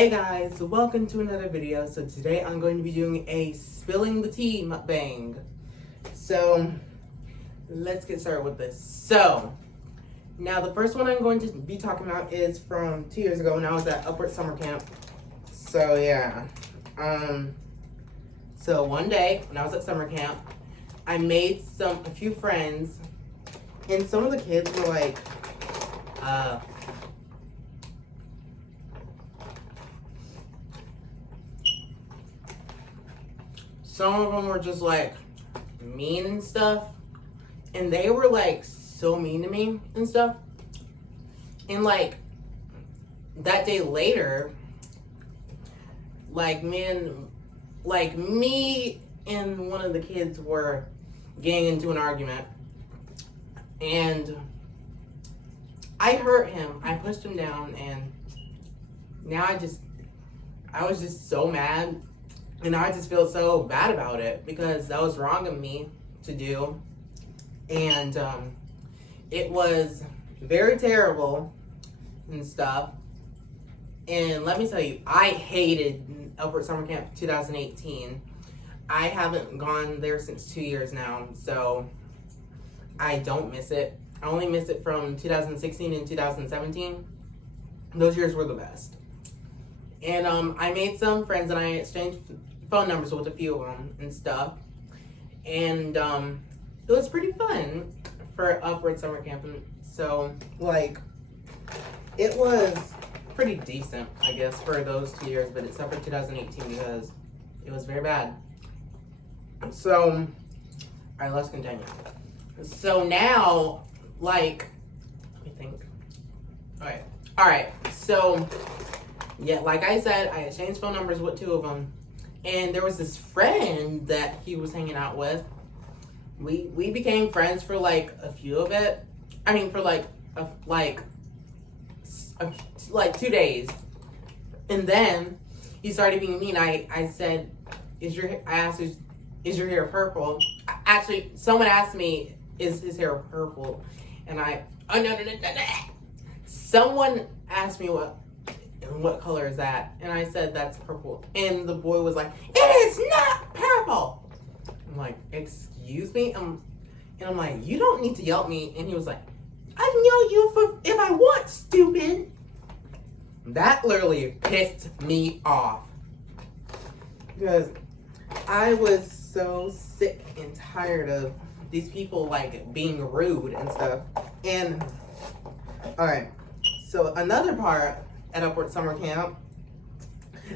Hey guys, welcome to another video. So today I'm going to be doing a spilling the tea mukbang. So let's get started with this. So now the first one I'm going to be talking about is from 2 years ago when I was at Upward Summer Camp. So yeah, so one day when I was at summer camp, I made a few friends, and some of the kids were like, some of them were just like mean and stuff, and they were like so mean to me and stuff. And like that day later, me and one of the kids were getting into an argument, and I hurt him. I pushed him down, and now I was just so mad. And I just feel so bad about it because that was wrong of me to do. And it was very terrible and stuff. And let me tell you, I hated Upward Summer Camp 2018. I haven't gone there since 2 years now, so I don't miss it. I only miss it from 2016 and 2017. Those years were the best. And I made some friends, and I exchanged phone numbers with a few of them and stuff. And it was pretty fun for Upward Summer Camp. And so, it was pretty decent, I guess, for those 2 years, but except for 2018 because it was very bad. So, all right, let's continue. So now, let me think. All right, so, yeah, like I said, I exchanged phone numbers with two of them. And there was this friend that he was hanging out with. We became friends for a few of it. I mean, for 2 days. And then he started being mean. I said, is your hair purple? Actually, someone asked me, is his hair purple? And no. Someone asked me what color is that? And I said, that's purple. And the boy was like, it is not purple. I'm like, excuse me? And I'm like, you don't need to yell at me. And he was like, I can yell you if I want, stupid. That literally pissed me off. Because I was so sick and tired of these people being rude and stuff. And alright, so another part at Upward Summer Camp,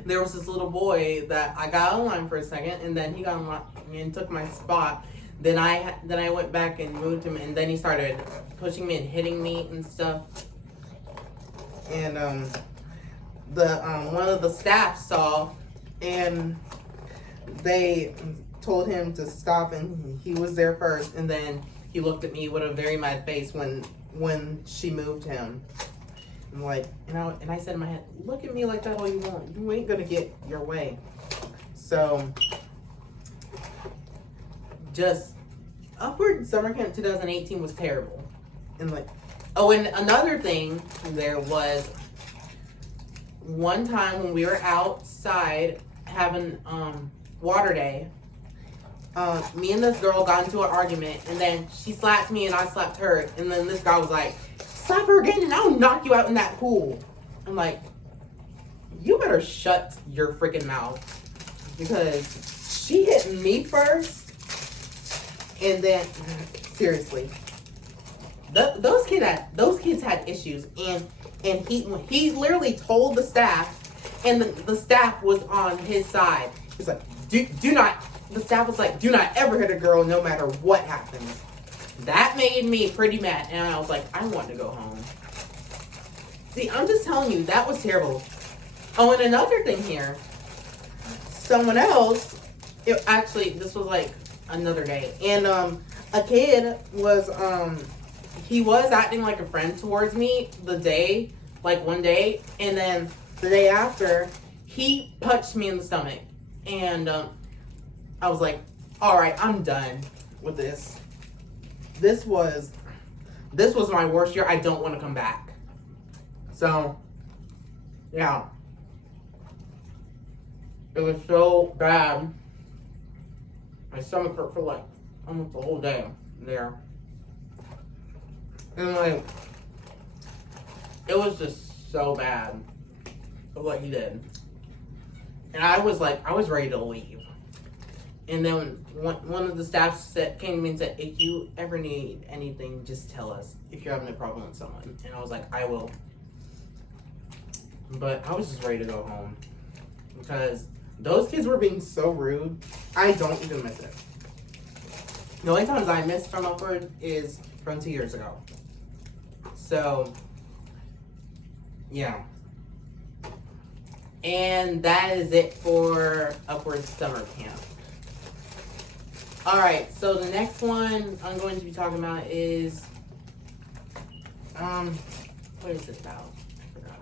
there was this little boy that I got online for a second, and then he got online and took my spot. Then I went back and moved him, and then he started pushing me and hitting me and stuff. And one of the staff saw, and they told him to stop, and he was there first, and then he looked at me with a very mad face when she moved him. And I said in my head, look at me like that all you want. You ain't gonna get your way. So, just Upward Summer Camp 2018 was terrible. And and another thing, there was one time when we were outside having water day. Me and this girl got into an argument, and then she slapped me and I slapped her, and then this guy was like, slap her again and I'll knock you out in that pool. I'm like, you better shut your freaking mouth, because she hit me first, and then seriously, those kids had issues, and he literally told the staff, and the staff was on his side. He's like, the staff was like, do not ever hit a girl no matter what happens. That made me pretty mad, and I was like, I want to go home. See, I'm just telling you, that was terrible. Oh, and another thing here, someone else, this was another day, and a kid was, he was acting like a friend towards me one day, and then the day after, he punched me in the stomach, and I was like, all right, I'm done with this. This was my worst year. I don't want to come back. So, yeah. It was so bad. My stomach hurt for like almost the whole day there. And like, it was just so bad of what he did. And I was ready to leave. And then one of the staff came to me and said, if you ever need anything, just tell us if you're having a problem with someone. And I was like, I will. But I was just ready to go home. Because those kids were being so rude. I don't even miss it. The only times I miss from Upward is from 2 years ago. So, yeah. And that is it for Upward Summer Camp. Alright, so the next one I'm going to be talking about is, what is it about? I forgot.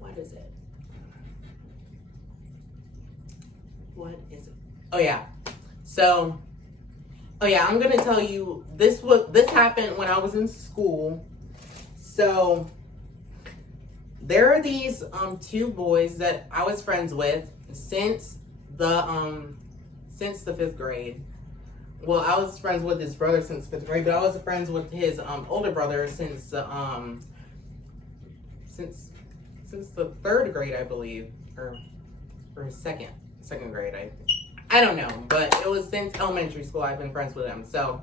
What is it? What is it? Oh yeah. So, I'm going to tell you, this happened when I was in school. So, there are these two boys that I was friends with since the 5th grade. Well, I was friends with his brother since 5th grade, but I was friends with his older brother since the 3rd grade, I believe, or second grade. I don't know, but it was since elementary school I've been friends with him. So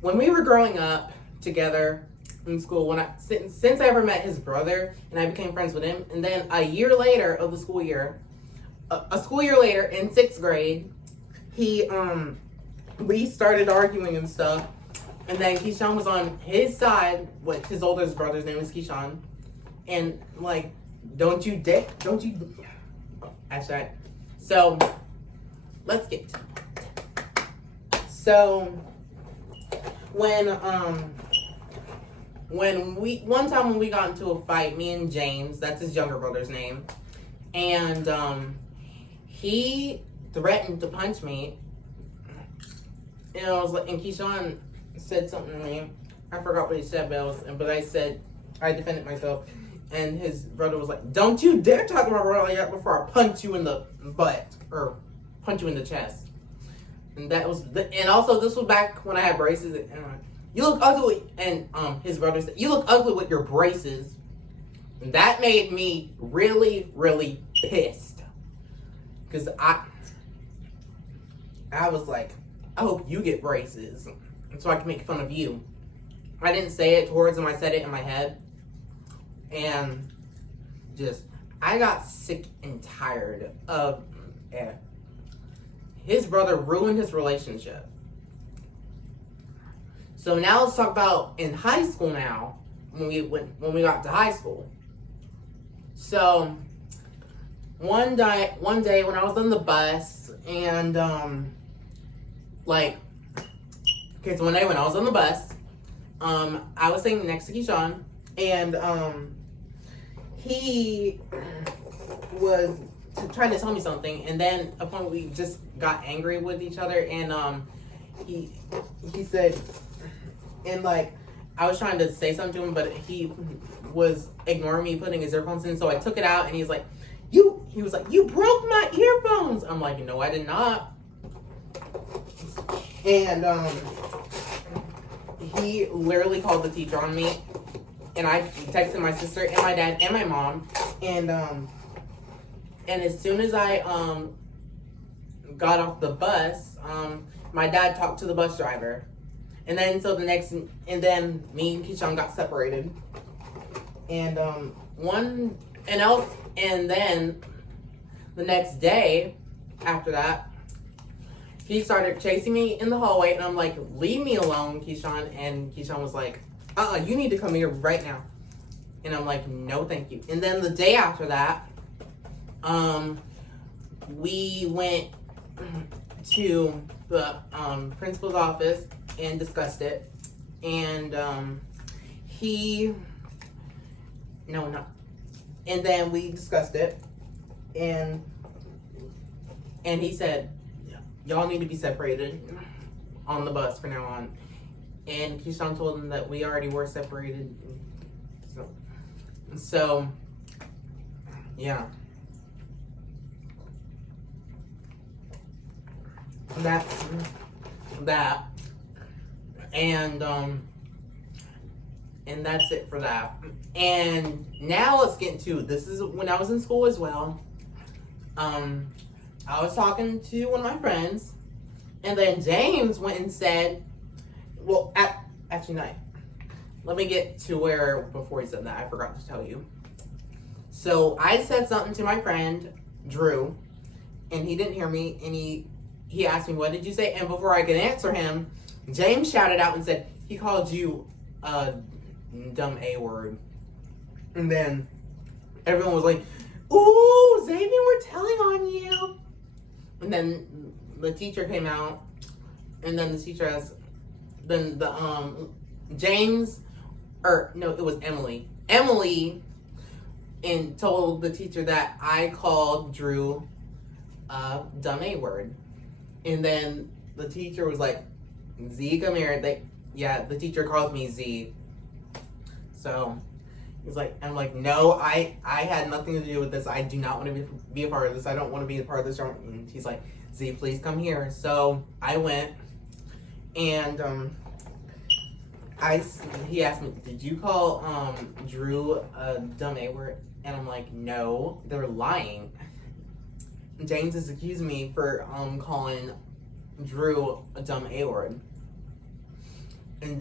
when we were growing up together in school, since I ever met his brother and I became friends with him, and then a year later of the school year, a school year later in 6th grade, we started arguing and stuff, and then Keyshawn was on his side with his oldest brother's name is Keyshawn, and like, actually, so let's get to it. So when we got into a fight, me and James, that's his younger brother's name, and he threatened to punch me. And I was like, and Keyshawn said something to me. I forgot what he said, but I defended myself. And his brother was like, "Don't you dare talk to my brother like that before I punch you in the butt or punch you in the chest." And and also this was back when I had braces. And you look ugly. And his brother said, "You look ugly with your braces." And that made me really, really pissed. Because I was like, I hope you get braces so I can make fun of you. I didn't say it towards him. I said it in my head. And I got sick and tired of it. His brother ruined his relationship. So now let's talk about in high school now, when we got to high school. So one day when I was on the bus and so one day when I was on the bus, I was sitting next to Keyshawn, and he was trying to tell me something, and then at one point we just got angry with each other, and he said, and like I was trying to say something to him, but he was ignoring me putting his earphones in, so I took it out, and he was like, "You broke my earphones." I'm like, "No, I did not." And he literally called the teacher on me, and I texted my sister and my dad and my mom, and as soon as I got off the bus, my dad talked to the bus driver, and then me and Keyshawn got separated, and then the next day after that, he started chasing me in the hallway, and I'm like, "Leave me alone, Keyshawn." And Keyshawn was like, "You need to come here right now." And I'm like, "No, thank you." And then the day after that, we went to the principal's office and discussed it. And and then we discussed it, and he said, "Y'all need to be separated on the bus from now on." And Keyshawn told him that we already were separated. So yeah. that's that. And that's it for that. And now let's get into, this is when I was in school as well. I was talking to one of my friends, and then James went and said, well, actually, no. Let me get to where, before he said that, I forgot to tell you. So I said something to my friend, Drew, and he didn't hear me, and he asked me, what did you say? And before I could answer him, James shouted out and said, he called you a dumb A word. And then everyone was like, ooh, Xavier, we're telling on you. And then the teacher came out, and then the teacher asked, then the, James, or no, it was Emily. Emily and told the teacher that I called Drew a dumb A word. And then the teacher was like, Z, come here. The teacher calls me Z. So he's like, I'm like, no, I had nothing to do with this. I do not want to be a part of this. I don't want to be a part of this. And he's like, Z, please come here. So I went, and he asked me, did you call Drew a dumb A word? And I'm like, no, they're lying. James has accused me for calling Drew a dumb A word. And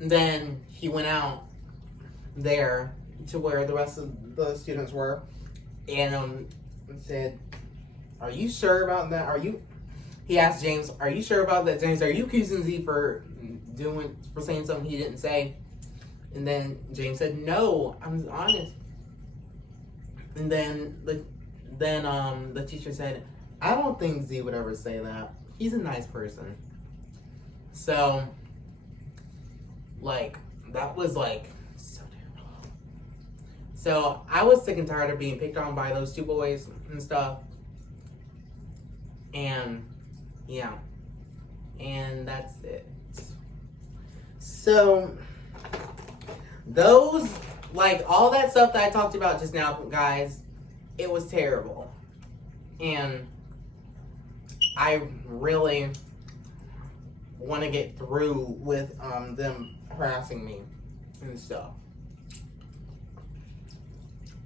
then he went out there to where the rest of the students were, and said, are you sure about that? He asked James, are you sure about that, James? Are you accusing Z for saying something he didn't say? And then James said, no, I'm honest. And then the teacher said, I don't think Z would ever say that. He's a nice person. So, like, that was, like, so terrible. So, I was sick and tired of being picked on by those two boys and stuff. And, yeah. And that's it. So, those, like, all that stuff that I talked about just now, guys, it was terrible. And I really want to get through with them harassing me and stuff.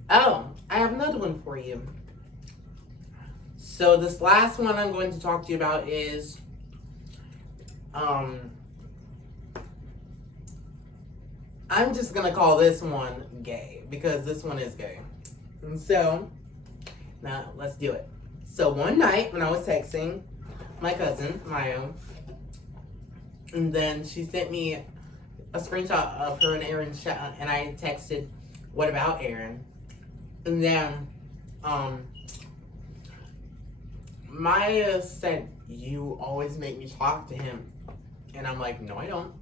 Oh, I have another one for you. So this last one I'm going to talk to you about is I'm just going to call this one gay, because this one is gay. And so, now let's do it. So one night when I was texting my cousin, Mayo, and then she sent me a screenshot of her and Aaron's chat, and I texted, what about Aaron? And then Maya said, you always make me talk to him. And I'm like, no, I don't.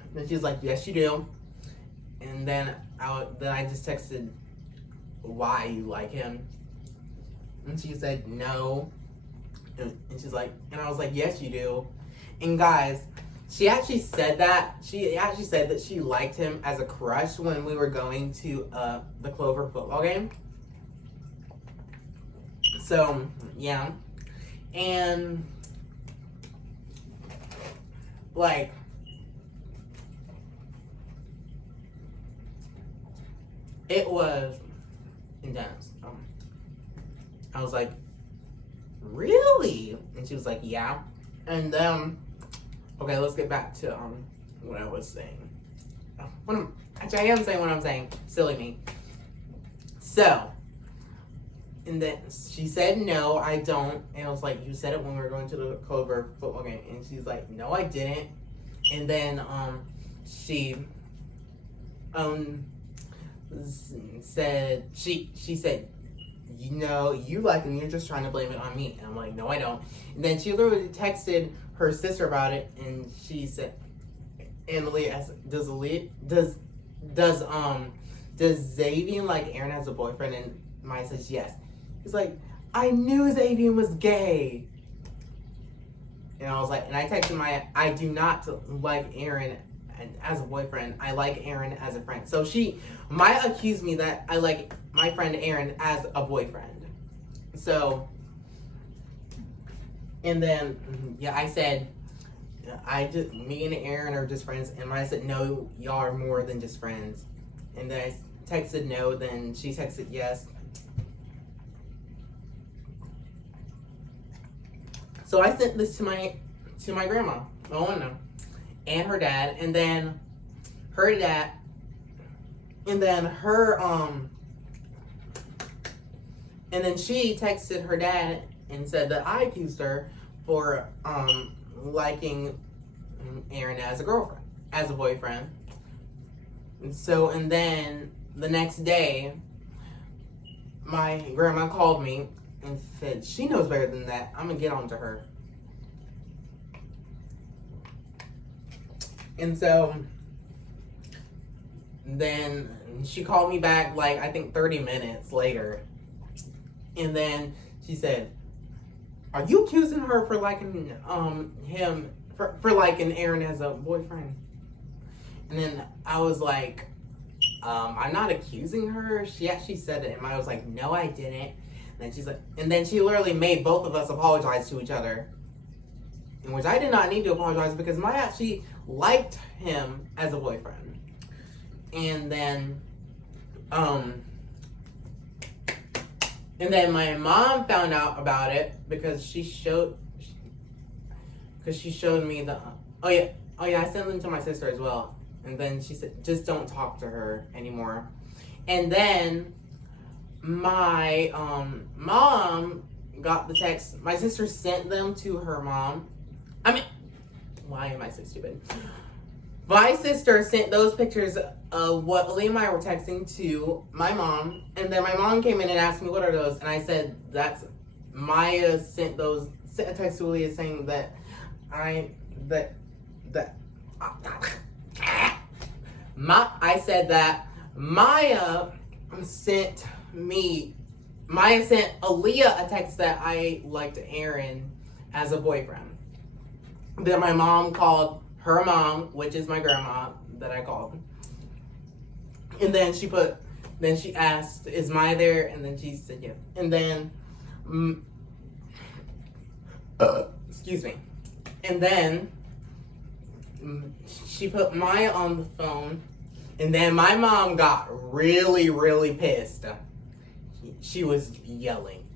And then she's like, yes, you do. And then I just texted, why you like him? And she said, no. And she's like, and I was like, yes, you do. And guys, she actually said that. She actually said that she liked him as a crush when we were going to the Clover football game. So, yeah. And, like, it was intense. I was like, really? And she was like, yeah. And then, okay, let's get back to what I was saying. Actually, I am saying what I'm saying. Silly me. So, and then she said, no, I don't. And I was like, you said it when we were going to the Clover football game. And she's like, no, I didn't. And then she said, she said, you know, you like him, you're just trying to blame it on me. And I'm like, no, I don't. And then she literally texted her sister about it, and she said, Emily asked, does Xavier like Aaron as a boyfriend? And Maya says yes. He's like, I knew Xavier was gay. And I was like, and I texted Maya, I do not like Aaron as a boyfriend. I like Aaron as a friend. So Maya accused me that I like my friend Aaron as a boyfriend. So And then, yeah, I said, me and Aaron are just friends. And when I said, no, y'all are more than just friends. And then I texted no, then she texted yes. So I sent this to my grandma, Oona, and her dad, and then her dad, and then and then she texted her dad and said that I accused her for liking Aaron as a girlfriend, as a boyfriend. And then the next day, my grandma called me and said, she knows better than that. I'm gonna get on to her. And so then she called me back, like, I think 30 minutes later. And then she said, are you accusing her for liking him, for liking Aaron as a boyfriend? And then I was like, I'm not accusing her. She actually said it, and I was like, no, I didn't. And then she's like, and then she literally made both of us apologize to each other. In which I did not need to apologize because Maya actually liked him as a boyfriend. And then my mom found out about it because she showed me the, oh yeah, I sent them to my sister as well. And then she said, just don't talk to her anymore. And then my mom got the text. My sister sent them to her mom. I mean, why am I so stupid? My sister sent those pictures of what Aaliyah and I were texting to my mom. And then my mom came in and asked me, what are those? And I said, that's Maya sent a text to Aaliyah saying that I said that Maya sent Aaliyah a text that I liked Aaron as a boyfriend. Then my mom called her mom, which is my grandma that I called. And then she asked, is Maya there? And then she said, yeah. And then, excuse me. And then she put Maya on the phone. And then my mom got really, really pissed. She was yelling.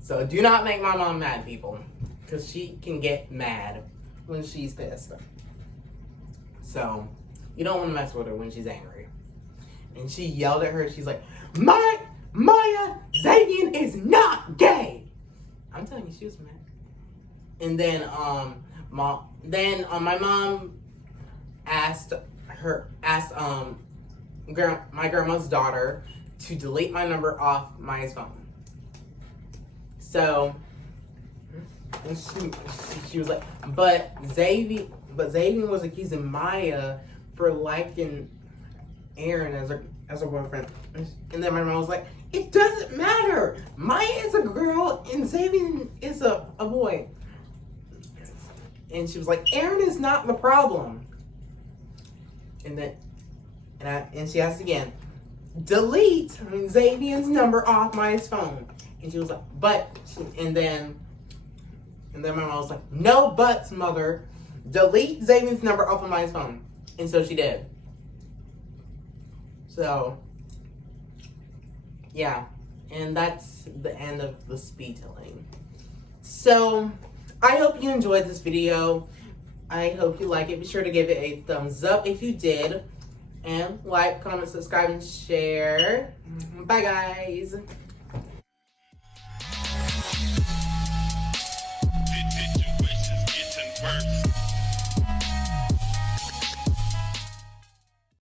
So do not make my mom mad, people. Because she can get mad when she's pissed. So you don't want to mess with her when she's angry. And she yelled at her. She's like, Maya, Xavier is not gay. I'm telling you, she was mad. And then my mom asked my grandma's daughter to delete my number off Maya's phone. So she was like, but Xavier was accusing Maya for liking Aaron as a boyfriend. And then my mom was like, it doesn't matter. Maya is a girl and Xavier is a boy. And she was like, Aaron is not the problem. And she asked again, delete Xavier's number off Maya's phone. And she was like, and then my mom was like, no buts, mother. Delete Xavier's number off of Maya's phone. And so she did. So, yeah. And that's the end of the speed telling. So, I hope you enjoyed this video. I hope you like it. Be sure to give it a thumbs up if you did. And like, comment, subscribe, and share. Bye, guys.